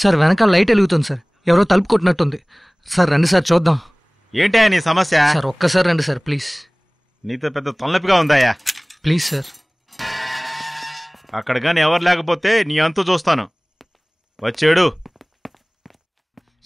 Sir వెనకాల light వెలుగుతుంది sir. ఎవరో తలుపు కొట్టినట్టుంది సార్. రండి సార్ చూద్దాం. ఏంటా నీ సమస్య? సార్ ఒక్కసారి రండి సార్ ప్లీజ్. నీతో పెద్ద తలనొప్పిగా ఉందాయా? Please sir. అక్కడ కానీ ఎవరు లేకపోతే నీ అంతు చూస్తాను. వచ్చాడు.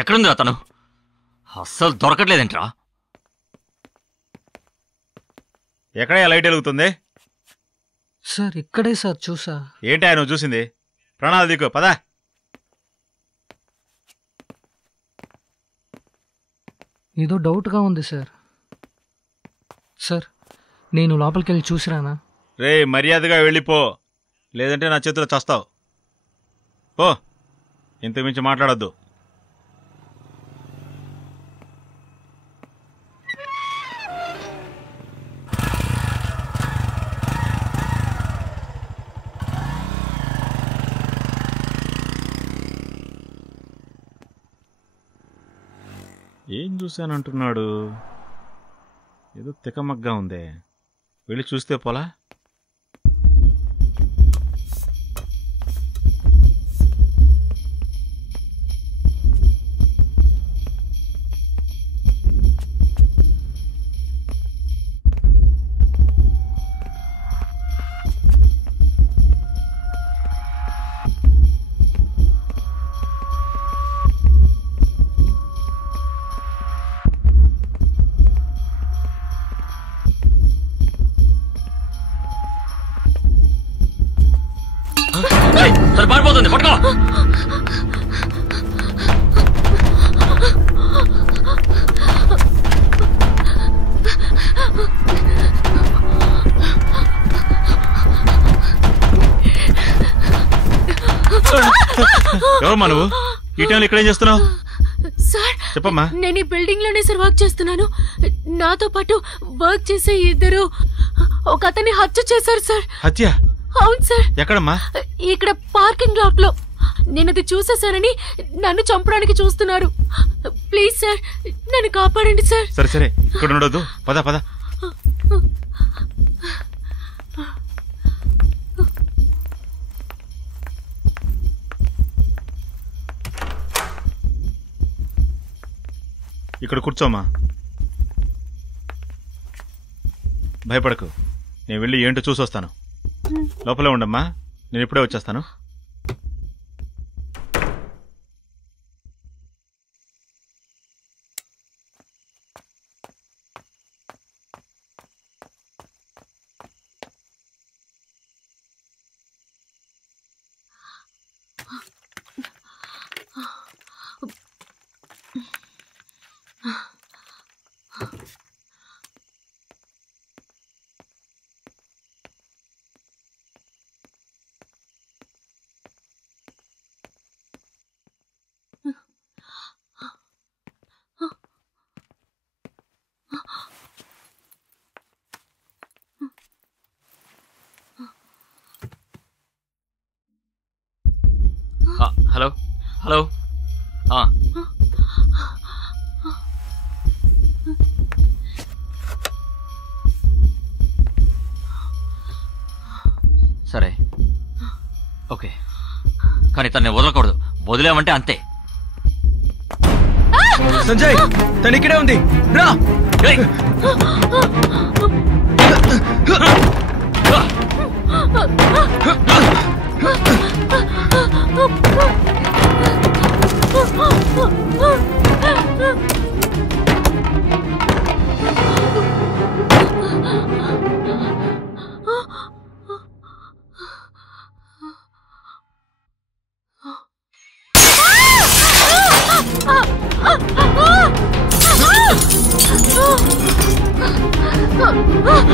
ఎక్కడుంది అతను? అస్సలు దొరకట్లేదేంట్రా? ఎక్కడ లైట్ వెలుగుతుంది? సార్ ఇక్కడే సార్ చూసా. ఏంటి నువ్వు చూసింది? ప్రాణాలు దిక్కు పదా. ఏదో డౌట్గా ఉంది సార్. సార్ నేను లోపలికి వెళ్ళి చూసిరానా? రే మర్యాదగా వెళ్ళిపో, లేదంటే నా చేతిలో చస్తావు. పో, ఇంతకుమించి మాట్లాడొద్దు. ఏం చూశానంటున్నాడు? ఏదో తికమగ్గా ఉందే. వెళ్ళి చూస్తే పోలా? పారిపోతుంది, పట్టుకో. ఎవరమ్మా నువ్వు? ఈ టైంలో ఇక్కడేం చేస్తున్నావు? సార్ చెప్పమ్మా. నేను ఈ బిల్డింగ్ లోనే సార్ వర్క్ చేస్తున్నాను. నాతో పాటు వర్క్ చేసే ఇద్దరు ఒక అతన్ని హత్య చేశారు సార్. హత్య? అవును సార్. ఎక్కడమ్మా? ఇక్కడ పార్కింగ్ లాట్ లో. నేను అది చూసేసానని నన్ను చంపడానికి చూస్తున్నారు. ప్లీజ్ సార్ నన్ను కాపాడండి సార్. సరే సరే, ఇక్కడ ఉండొద్దు, పద పద. ఇక్కడ కూర్చోమ్మా. భయపడకు, నేను వెళ్ళి ఏంటో చూసొస్తాను. లోపలే ఉండమ్మా, నేను ఇప్పుడే వచ్చేస్తాను. Hello hello. సరే ఓకే, కానీ తనని వదలకూడదు. వదిలేమంటే అంతే. సంజయ్ తను ఇక్కడే ఉంది, రా.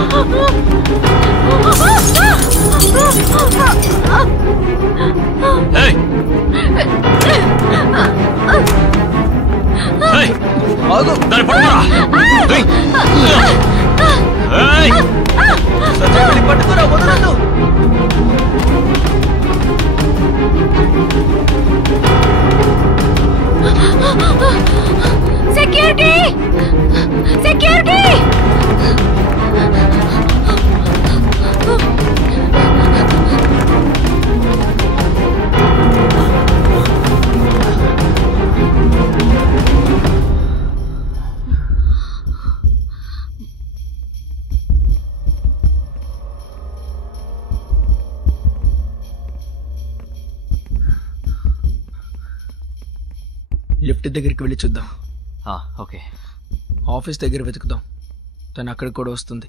Oh! సేఫ్టీ దగ్గరికి వెళ్ళి చూద్దాం. ఓకే. ఆఫీస్ దగ్గర వెతుకుదాం, తను అక్కడికి కూడా వస్తుంది.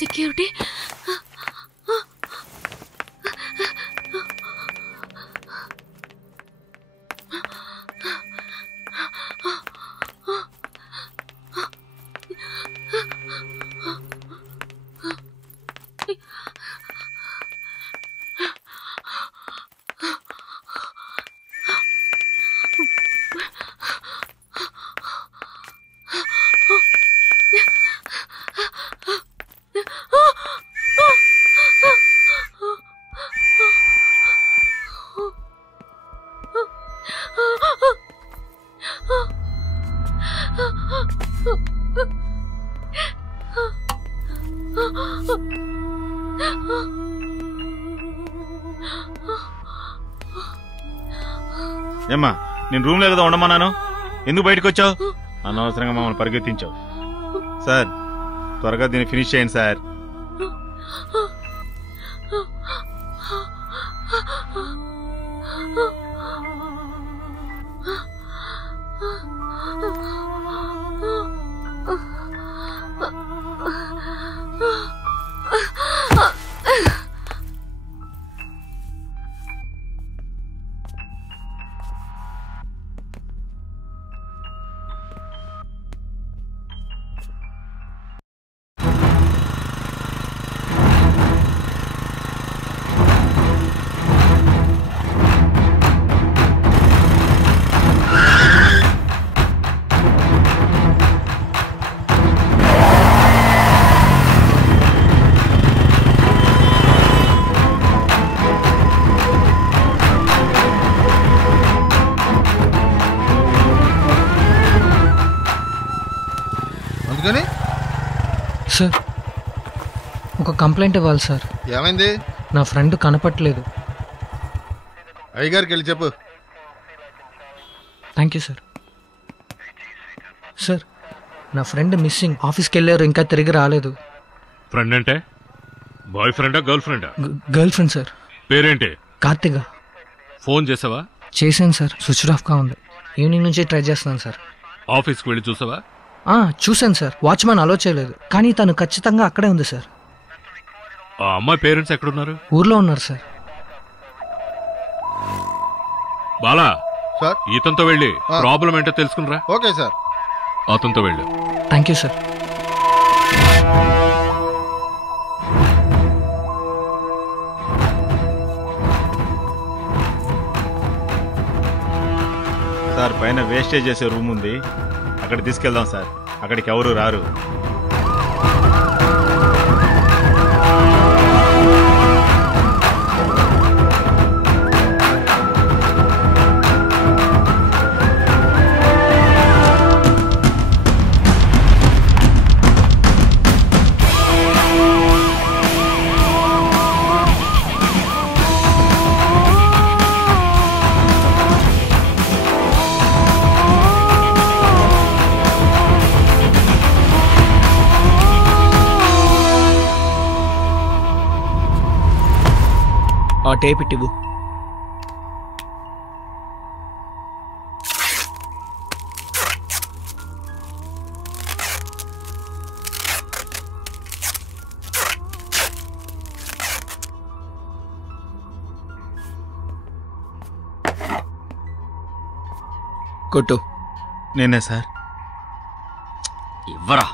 సెక్యూరిటీ, ఏమ్మా, నేను రూమ్లో కదా ఉండమన్నాను, ఎందుకు బయటకు వచ్చావు? అనవసరంగా మమ్మల్ని పరిగెత్తించావు. సార్, త్వరగా దీన్ని ఫినిష్ చేయండి సార్. సార్, ఒక కంప్లైంట్ ఇవ్వాలి సార్. ఏమైంది? నా ఫ్రెండ్ కనపట్లేదు. అయ్యగారికి వెళ్ళి చెప్పు. Thank you sir. సార్, నా ఫ్రెండ్ మిస్సింగ్. ఆఫీస్కి వెళ్ళారు, ఇంకా తిరిగి రాలేదు. ఫ్రెండ్ అంటే బాయ్ ఫ్రెండా గర్ల్ ఫ్రెండా? Girl friend sir. పేరేంటి? కార్తిక. ఫోన్ చేసావా? చేశాను సార్, స్విచ్ ఆఫ్గా ఉంది. ఈవినింగ్ నుంచి ట్రై చేస్తున్నాను సార్. ఆఫీస్కి వెళ్ళి చూసావా? చూశాను సార్, వాచ్మెన్ అలో చేయలేదు, కానీ తను ఖచ్చితంగా అక్కడే ఉంది సార్. ఆ అమ్మాయి పేరెంట్స్ ఎక్కడున్నారు? ఊర్లో ఉన్నారు సార్. బాలా సార్, ఇతనితో వెళ్ళి ప్రాబ్లం ఏంటో తెలుసుకునిరా. Okay sir. అతనితో వెళ్ళు. Thank you sir. సార్, పైన వేస్టేజ్ చేసే రూమ్ ఉంది, అక్కడ తీసుకెళ్దాం సార్. అక్కడికి ఎవరు రారు. ఆ టేప్ ఇట్టివ్వు. కొట్టు. నేనే సార్. ఇవ్వరా.